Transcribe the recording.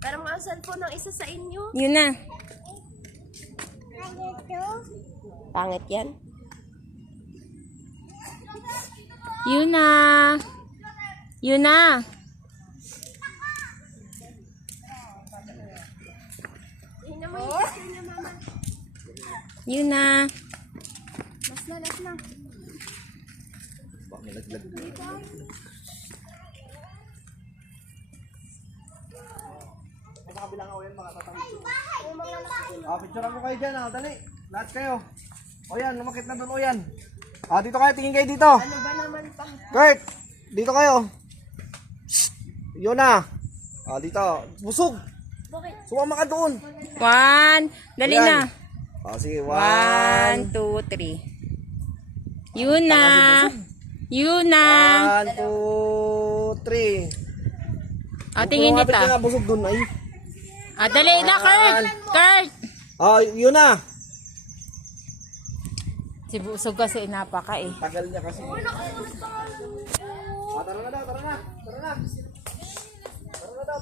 Parang ang cellphone ng isa sa inyo. Yun na. Pangit yan. Yun na. Yun na. Tingnan mo yung picture niya, mama. Yun na. Last na, last na. Picturean ko kayo dyan, dali. Lahat kayo. O yan, lumakit na doon, o yan. Dito kayo, tingin kayo dito. Ano ba naman pa? Kurt, dito kayo. Yun na. Dito. Busog. Bakit? Sumama ka doon. 1. Dali Ayan. na. Sige, 1, 2, 3. Yun na. Yun na. 1, 2, 3. Tingin Lumapit dito. ka nga, busog doon. Ay. Dali na, Kurt. Kurt. Yun na. Si Busog kasi napaka eh. Tagal niya kasi. Tara na daw, tara na. Tara na.